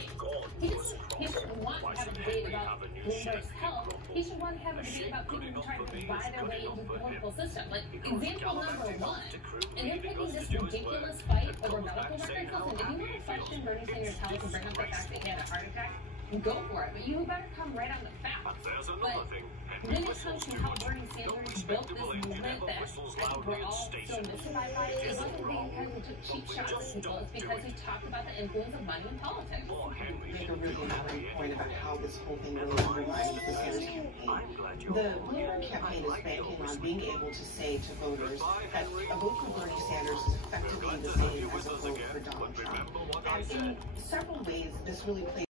debate. He shouldn't want to have a debate about Bloomberg's health. He should want to have a debate about people who try to buy their way into the political system. Like, example number one, and you're picking this ridiculous fight over medical records. Listen, if you want to question Bernie Sanders' health and bring up the fact that he had a heart attack, go for it. But you better come right on the facts. But when it comes to how Bernie Sanders built this movement that I think we're all so mystified by, it wasn't because he took cheap shots at people. It's because he talked about the influence of money in politics. Make a really important point about how this whole thing really undermines the Sanders campaign. The Bloomberg campaign is banking on being able to say to voters that a vote for Bernie Sanders is effectively the same as a vote for Donald Trump. And in several ways, this really plays